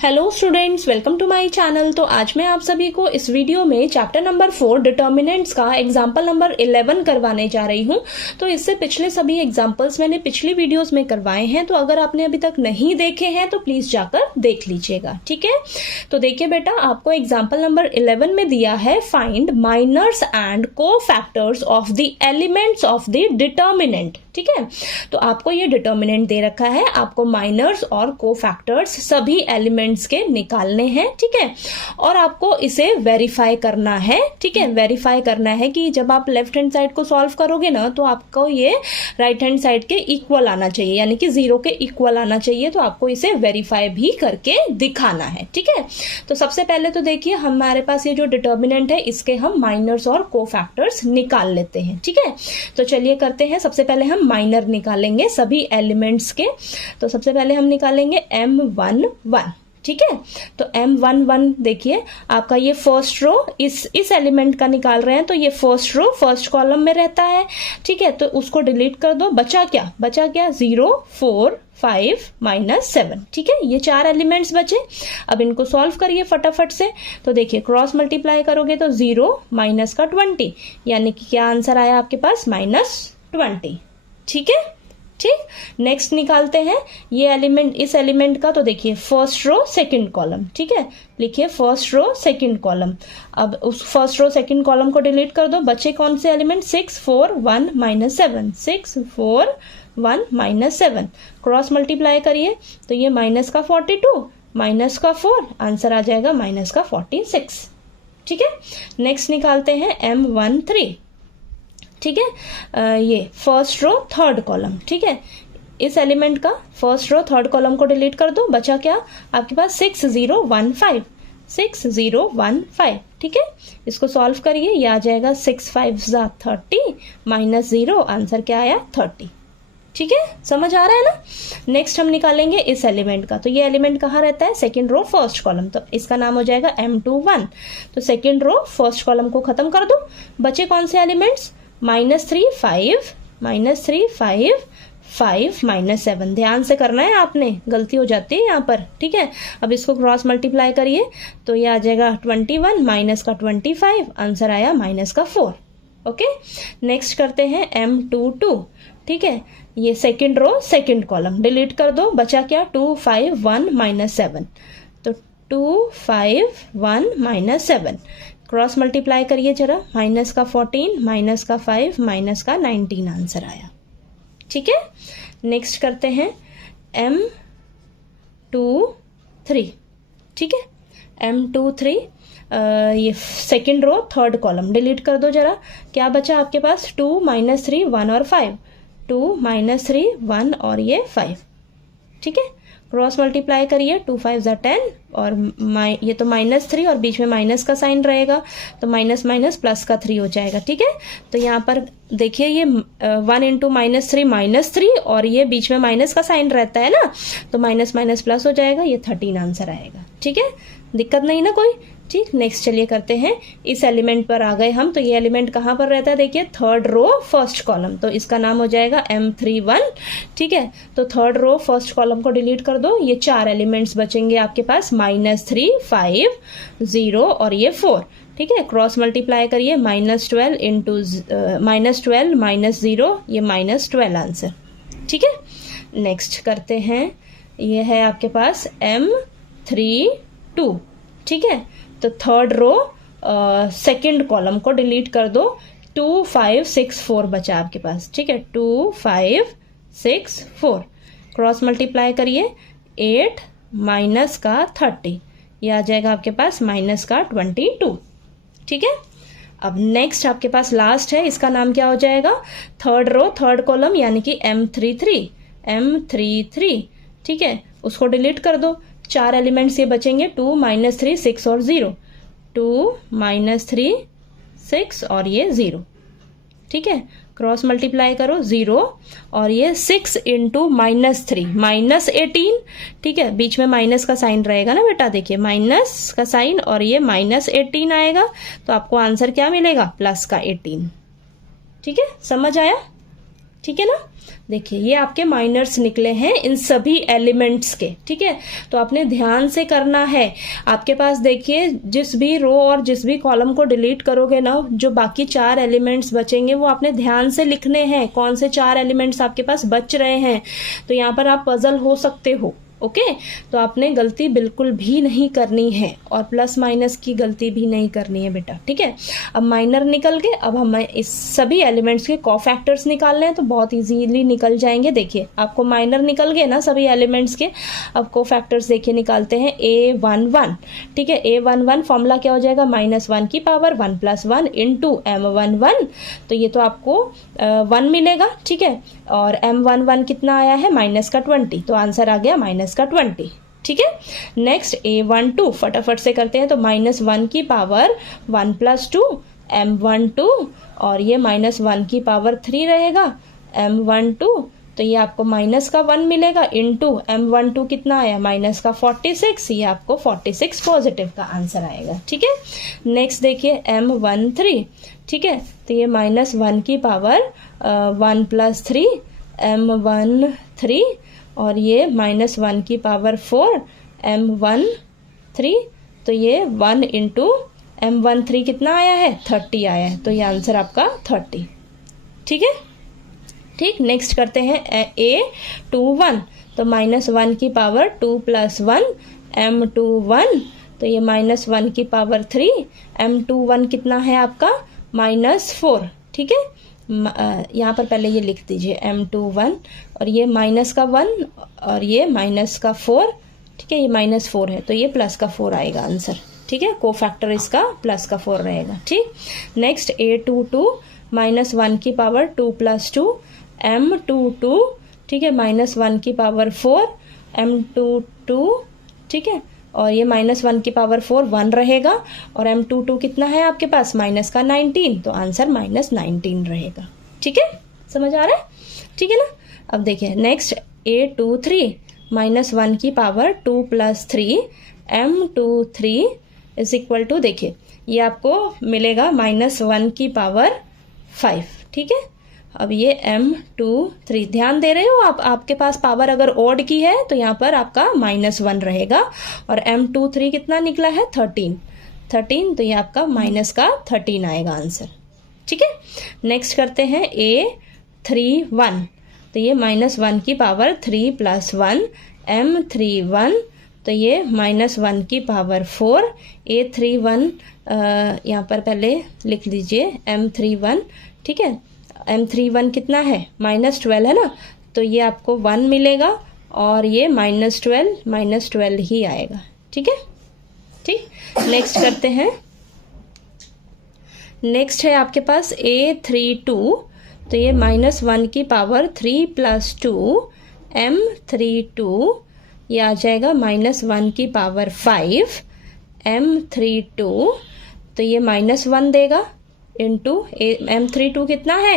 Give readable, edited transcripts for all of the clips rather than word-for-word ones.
Hello students, welcome to my channel. तो आज मैं आप सभी को इस वीडियो में चैप्टर नंबर 4 डिटर्मिनेंट्स का एग्जाम्पल नंबर 11 करवाने जा रही हूं। तो इससे पिछले सभी एग्जाम्पल्स मैंने पिछली वीडियोस में करवाए हैं, तो अगर आपने अभी तक नहीं देखे हैं तो प्लीज जाकर देख लीजिएगा, ठीक है। तो देखिए बेटा, आपको एग्जाम्पल नंबर 11 में दिया है फाइंड माइनर्स एंड को factors of the elements of the determinant, ठीक है। तो आपको ये डिटर्मिनेंट दे रखा है, आपको माइनर्स और को फैक्टर्स सभी एलिमेंट्स के निकालने हैं, ठीक है। और आपको इसे वेरीफाई करना है, ठीक है। वेरीफाई करना है कि जब आप लेफ्ट हैंड साइड को सॉल्व करोगे ना, तो आपको ये राइट हैंड साइड के इक्वल आना चाहिए, यानी कि 0 के इक्वल आना चाहिए। तो आपको इसे वेरीफाई भी करके दिखाना है, ठीक है। तो सबसे पहले तो देखिए, हमारे पास ये जो डिटर्मिनेंट है, इसके हम माइनर्स और को फैक्टर्स निकाल लेते हैं, ठीक है। तो चलिए करते हैं। सबसे पहले हम माइनर निकालेंगे सभी एलिमेंट्स के। तो सबसे पहले हम निकालेंगे M11, ठीक है। तो M11 देखिए, आपका ये फर्स्ट रो इस एलिमेंट का निकाल रहे हैं, तो ये फर्स्ट रो फर्स्ट कॉलम में रहता है, ठीक है। तो उसको डिलीट कर दो। बचा क्या 0 4 5 -7, ठीक है। ये 4 एलिमेंट्स बचे। अब इनको सॉल्व करिए फटाफट से। तो देखिए, क्रॉस मल्टीप्लाई करोगे तो 0 माइनस का 20, यानी कि क्या आंसर आया आपके पास -20, ठीक है। ठीक, नेक्स्ट निकालते हैं ये एलिमेंट, इस एलिमेंट का। तो देखिए, फर्स्ट रो सेकंड कॉलम, ठीक है। लिखिए फर्स्ट रो सेकंड कॉलम। अब उस फर्स्ट रो सेकंड कॉलम को डिलीट कर दो। बचे कौन से एलिमेंट? 6 4 1 -7, 6 4 1 -7। क्रॉस मल्टीप्लाई करिए तो ये माइनस का 42 माइनस का 4, आंसर आ जाएगा माइनस का 46, ठीक है। नेक्स्ट निकालते हैं M13, ठीक है। ये फर्स्ट रो थर्ड कॉलम, ठीक है। इस एलिमेंट का फर्स्ट रो थर्ड कॉलम को डिलीट कर दो। बचा क्या आपके पास? 6015, 6015, ठीक है। इसको सॉल्व करिए, ये आ जाएगा 6 5 30 -0, आंसर क्या आया? 30, ठीक है। समझ आ रहा है ना। नेक्स्ट हम निकालेंगे इस एलिमेंट का। तो ये एलिमेंट कहाँ रहता है? सेकंड रो फर्स्ट कॉलम, तो इसका नाम हो जाएगा M21। तो सेकंड रो फर्स्ट कॉलम को खत्म कर दो। बचे कौन से एलिमेंट्स? -3 5 -3 5 5 -7। ध्यान से करना है, आपने गलती हो जाती है यहाँ पर, ठीक है। अब इसको क्रॉस मल्टीप्लाई करिए तो ये आ जाएगा 21 माइनस का 25, आंसर आया माइनस का 4, ओके। नेक्स्ट करते हैं M22, ठीक है। ये second row second column, delete कर दो। बचा क्या? 2 5 1 -7, तो 2 5 1 -7। क्रॉस मल्टीप्लाई करिए जरा, माइनस का 14 माइनस का 5 माइनस का 19, आंसर आया, ठीक है। नेक्स्ट करते हैं M23, ठीक है। M23 ये second row third column, delete कर दो जरा। क्या बचा आपके पास? 2 -3 1 और 5, 2 -3 1 और ये 5, ठीक है। क्रॉस मल्टीप्लाई करिए, 2 5 10, और ये तो -3 और बीच में माइनस का साइन रहेगा, तो माइनस माइनस प्लस का 3 हो जाएगा, ठीक है। तो यहाँ पर देखिए, ये 1 × -3 और ये बीच में माइनस का साइन रहता है ना, तो माइनस माइनस प्लस हो जाएगा, ये 13 आंसर आएगा, ठीक है। दिक्कत नहीं ना कोई? ठीक। नेक्स्ट चलिए करते हैं, इस एलिमेंट पर आ गए हम। तो ये एलिमेंट कहाँ पर रहता है? देखिए, थर्ड रो फर्स्ट कॉलम, तो इसका नाम हो जाएगा M31, ठीक है। तो थर्ड रो फर्स्ट कॉलम को डिलीट कर दो। ये 4 एलिमेंट्स बचेंगे आपके पास, -3 5 0 और ये 4, ठीक है। क्रॉस मल्टीप्लाई करिए, -12 -0, ये -12 आंसर, ठीक है। नेक्स्ट करते हैं, ये है आपके पास M32, ठीक है। तो थर्ड रो सेकंड कॉलम को डिलीट कर दो। 2 5 6 4 बचा आपके पास, ठीक है। 2 5 6 4, क्रॉस मल्टीप्लाई करिए, 8 माइनस का 30, ये आ जाएगा आपके पास माइनस का 22, ठीक है। अब नेक्स्ट आपके पास लास्ट है, इसका नाम क्या हो जाएगा? थर्ड रो थर्ड कॉलम, यानी कि M33, ठीक है। उसको डिलीट कर दो। 4 एलिमेंट्स ये बचेंगे, 2 -3 6 और 0, 2 -3 6 और ये 0, ठीक है। क्रॉस मल्टीप्लाई करो, 0 और ये 6 × -3 -18, ठीक है। बीच में माइनस का साइन रहेगा ना बेटा, देखिए माइनस का साइन, और ये -18 आएगा, तो आपको आंसर क्या मिलेगा? प्लस का 18, ठीक है। समझ आया? ठीक है ना। देखिए ये आपके माइनर्स निकले हैं इन सभी एलिमेंट्स के, ठीक है। तो आपने ध्यान से करना है। आपके पास देखिए जिस भी रो और जिस भी कॉलम को डिलीट करोगे ना, जो बाकी 4 एलिमेंट्स बचेंगे वो आपने ध्यान से लिखने हैं, कौन से 4 एलिमेंट्स आपके पास बच रहे हैं। तो यहाँ पर आप पजल हो सकते हो, ओके। तो आपने गलती बिल्कुल भी नहीं करनी है और प्लस माइनस की गलती भी नहीं करनी है बेटा, ठीक है। अब माइनर निकल गए, अब हमें इस सभी एलिमेंट्स के कोफैक्टर्स निकालने हैं, तो बहुत इजीली निकल जाएंगे। देखिए आपको माइनर निकल गए ना सभी एलिमेंट्स के। अब कोफैक्टर्स देखिए निकालते हैं। A11, ठीक है। A11 फॉर्मूला क्या हो जाएगा, -1 की पावर 1 + 1 इंटू M11। तो ये तो आपको 1 मिलेगा, ठीक है। और M11 कितना आया है, -20, तो आंसर आ गया -20, ठीक है। नेक्स्ट A12 फटाफट से करते हैं। तो -1 की पावर 1 + 2 M12, और ये -1 की पावर 3 रहेगा M12। तो ये आपको -1 मिलेगा इंटू M12 कितना आया, -46, ये आपको 46 पॉजिटिव का आंसर आएगा, ठीक है। नेक्स्ट देखिए M13, ठीक है। तो ये -1 की पावर 1 + 3 M13, और ये -1 की पावर 4 M13। तो ये 1 इंटू M13 कितना आया है, 30 आया है। तो ये आंसर आपका 30, ठीक है। ठीक, नेक्स्ट करते हैं A21। तो -1 की पावर 2 + 1 M21। तो ये -1 की पावर 3 M21 कितना है आपका, -4, ठीक है। यहाँ पर पहले ये लिख दीजिए M21, और ये -1 और ये -4, ठीक है। ये -4 है तो ये +4 आएगा आंसर, ठीक है। कोफैक्टर इसका +4 रहेगा, ठीक। नेक्स्ट A22, -1 की पावर 2 + 2 M22, ठीक है। -1 की पावर 4 M22, ठीक है। और ये -1 की पावर 4 1 रहेगा, और M22 कितना है आपके पास, -19, तो आंसर -19 रहेगा, ठीक है। समझ आ रहा है, ठीक है ना। अब देखिए नेक्स्ट A23, -1 की पावर 2 + 3 M23 = देखिए ये आपको मिलेगा -1 की पावर 5, ठीक है। अब ये M23 ध्यान दे रहे हो आप, आपके पास पावर अगर ऑड की है तो यहाँ पर आपका -1 रहेगा, और M23 कितना निकला है, 13, तो ये आपका -13 आएगा आंसर, ठीक है। नेक्स्ट करते हैं A31। तो ये -1 की पावर 3 + 1 M31। तो ये -1 की पावर 4 A31, यहाँ पर पहले लिख लीजिए M31, ठीक है। M31 कितना है, -12 है ना, तो ये आपको 1 मिलेगा, और ये -12 ही आएगा, ठीक है। ठीक, नेक्स्ट करते हैं। नेक्स्ट है आपके पास A32। तो ये -1 की पावर 3 + 2 M32, ये आ जाएगा -1 की पावर 5 M32। तो ये -1 देगा इंटू M32 कितना है,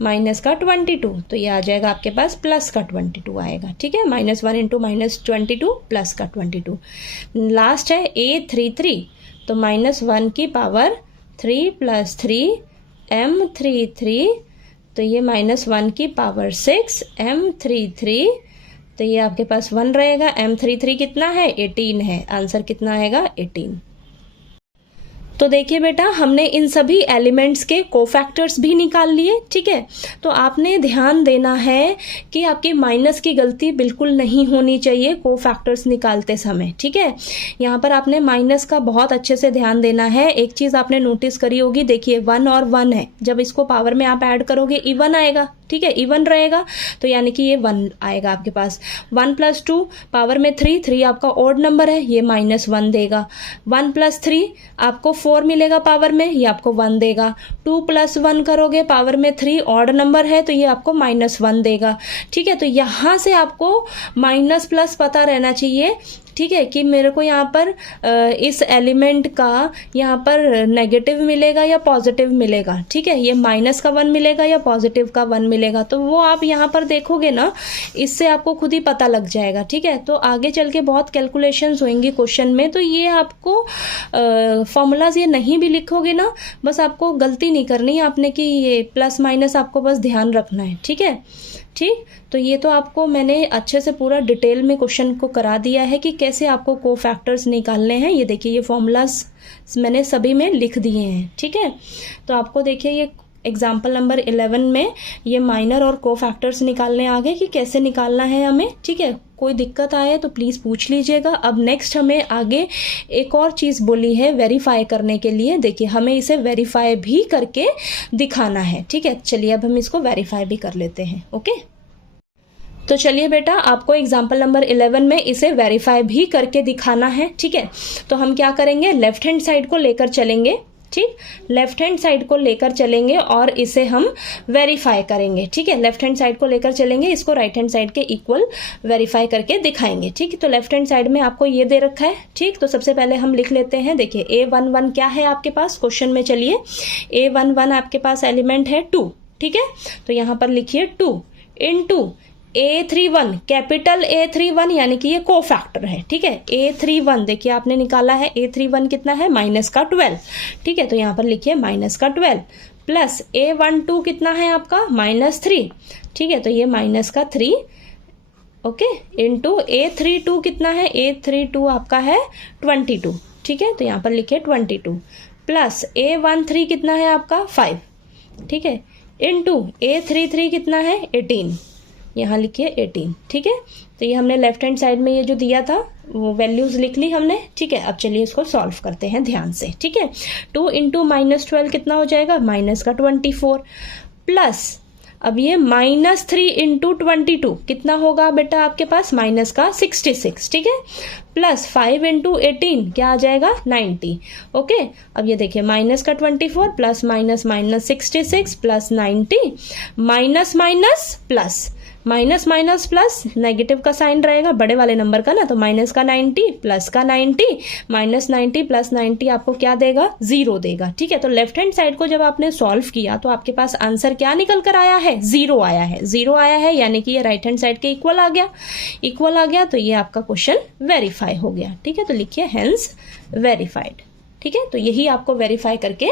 -22, तो ये आ जाएगा आपके पास +22 आएगा, ठीक है। -1 इंटू -22 +22। लास्ट है A33। तो -1 की पावर 3 + 3 M33। तो ये -1 की पावर 6 M33। तो ये आपके पास 1 रहेगा। M33 कितना है, 18 है। आंसर कितना आएगा, 18। तो देखिए बेटा, हमने इन सभी एलिमेंट्स के कोफैक्टर्स भी निकाल लिए, ठीक है। तो आपने ध्यान देना है कि आपकी माइनस की गलती बिल्कुल नहीं होनी चाहिए कोफैक्टर्स निकालते समय, ठीक है। यहाँ पर आपने माइनस का बहुत अच्छे से ध्यान देना है। एक चीज़ आपने नोटिस करी होगी, देखिए 1 और 1 है, जब इसको पावर में आप ऐड करोगे इवन आएगा, ठीक है, इवन रहेगा, तो यानी कि ये 1 आएगा आपके पास। 1 + 2 पावर में 3 आपका ऑड नंबर है, ये -1 देगा। 1 + 3 आपको 4 मिलेगा पावर में, ये आपको 1 देगा। 2 + 1 करोगे पावर में 3 ऑड नंबर है, तो ये आपको -1 देगा, ठीक है। तो यहाँ से आपको माइनस प्लस पता रहना चाहिए, ठीक है, कि मेरे को यहाँ पर इस एलिमेंट का यहाँ पर नेगेटिव मिलेगा या पॉजिटिव मिलेगा, ठीक है, ये माइनस का 1 मिलेगा या पॉजिटिव का 1 मिलेगा, तो वो आप यहाँ पर देखोगे ना, इससे आपको खुद ही पता लग जाएगा, ठीक है। तो आगे चल के बहुत कैलकुलेशंस होंगी क्वेश्चन में, तो ये आपको फॉर्मूलाज ये नहीं भी लिखोगे ना, बस आपको गलती नहीं करनी है आपने कि ये प्लस माइनस आपको बस ध्यान रखना है, ठीक है। ठीक, तो ये तो आपको मैंने अच्छे से पूरा डिटेल में क्वेश्चन को करा दिया है कि कैसे आपको कोफैक्टर्स निकालने हैं। ये देखिए, ये फॉर्मूलाज मैंने सभी में लिख दिए हैं, ठीक है। तो आपको देखिए ये एग्जाम्पल नंबर 11 में ये माइनर और कोफैक्टर्स निकालने आ गए कि कैसे निकालना है हमें, ठीक है। कोई दिक्कत आए तो प्लीज़ पूछ लीजिएगा। अब नेक्स्ट हमें आगे एक और चीज़ बोली है वेरीफाई करने के लिए। देखिए, हमें इसे वेरीफाई भी करके दिखाना है, ठीक है। चलिए अब हम इसको वेरीफाई भी कर लेते हैं, ओके। तो चलिए बेटा, आपको एग्जाम्पल नंबर 11 में इसे वेरीफाई भी करके दिखाना है, ठीक है। तो हम क्या करेंगे, लेफ्ट हैंड साइड को लेकर चलेंगे, ठीक, लेफ्ट हैंड साइड को लेकर चलेंगे और इसे हम वेरीफाई करेंगे, ठीक है। लेफ्ट हैंड साइड को लेकर चलेंगे, इसको राइट हैंड साइड के इक्वल वेरीफाई करके दिखाएंगे, ठीक। तो लेफ्ट हैंड साइड में आपको ये दे रखा है, ठीक। तो सबसे पहले हम लिख लेते हैं। देखिए, A11 क्या है आपके पास क्वेश्चन में, चलिए A11 आपके पास एलिमेंट है 2, ठीक है। तो यहां पर लिखिए 2 इंटू A31, कैपिटल A31 यानी कि ये कोफैक्टर है, ठीक है। A31 देखिए आपने निकाला है, A31 कितना है, माइनस का 12, ठीक है। तो यहाँ पर लिखिए माइनस का 12 प्लस A12 कितना है आपका, -3, ठीक है। तो ये माइनस का 3, ओके, इंटू A32 कितना है, A32 आपका है 22, ठीक है। तो यहाँ पर लिखिए 22 प्लस A13 कितना है आपका 5, ठीक है, इंटू A33 कितना है 18, यहाँ लिखिए 18, ठीक है। तो ये हमने लेफ्ट हैंड साइड में ये जो दिया था वो वैल्यूज लिख ली हमने, ठीक है। अब चलिए इसको सॉल्व करते हैं ध्यान से, ठीक है। 2 इंटू -12 कितना हो जाएगा, माइनस का 24 प्लस अब ये -3 इंटू 22 कितना होगा बेटा आपके पास, माइनस का 66, ठीक है। प्लस 5 इंटू 18 क्या आ जाएगा, 90, ओके। अब ये देखिए माइनस का 24 plus minus minus 66 plus 90 minus minus plus, minus minus plus, negative का साइन रहेगा बड़े वाले नंबर का ना, तो माइनस का 90 प्लस का 90, माइनस 90 प्लस 90 आपको क्या देगा, 0 देगा, ठीक है। तो लेफ्ट हैंड साइड को जब आपने सॉल्व किया तो आपके पास आंसर क्या निकल कर आया है, 0 आया है, 0 आया है, यानी कि ये राइट हैंड साइड के इक्वल आ गया, इक्वल आ गया। तो ये आपका क्वेश्चन वेरीफाई हो गया, ठीक है। तो लिखिए हेंस वेरीफाइड, ठीक है। तो यही आपको वेरीफाई करके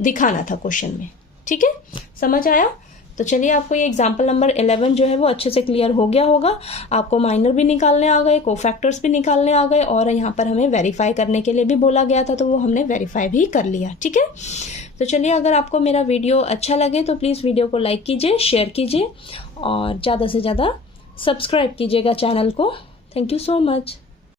दिखाना था क्वेश्चन में, ठीक है, समझ आया। तो चलिए, आपको ये एग्जाम्पल नंबर 11 जो है वो अच्छे से क्लियर हो गया होगा। आपको माइनर भी निकालने आ गए, कोफैक्टर्स भी निकालने आ गए, और यहाँ पर हमें वेरीफाई करने के लिए भी बोला गया था, तो वो हमने वेरीफाई भी कर लिया, ठीक है। तो चलिए, अगर आपको मेरा वीडियो अच्छा लगे तो प्लीज़ वीडियो को लाइक कीजिए, शेयर कीजिए और ज़्यादा से ज़्यादा सब्सक्राइब कीजिएगा चैनल को। Thank you so much.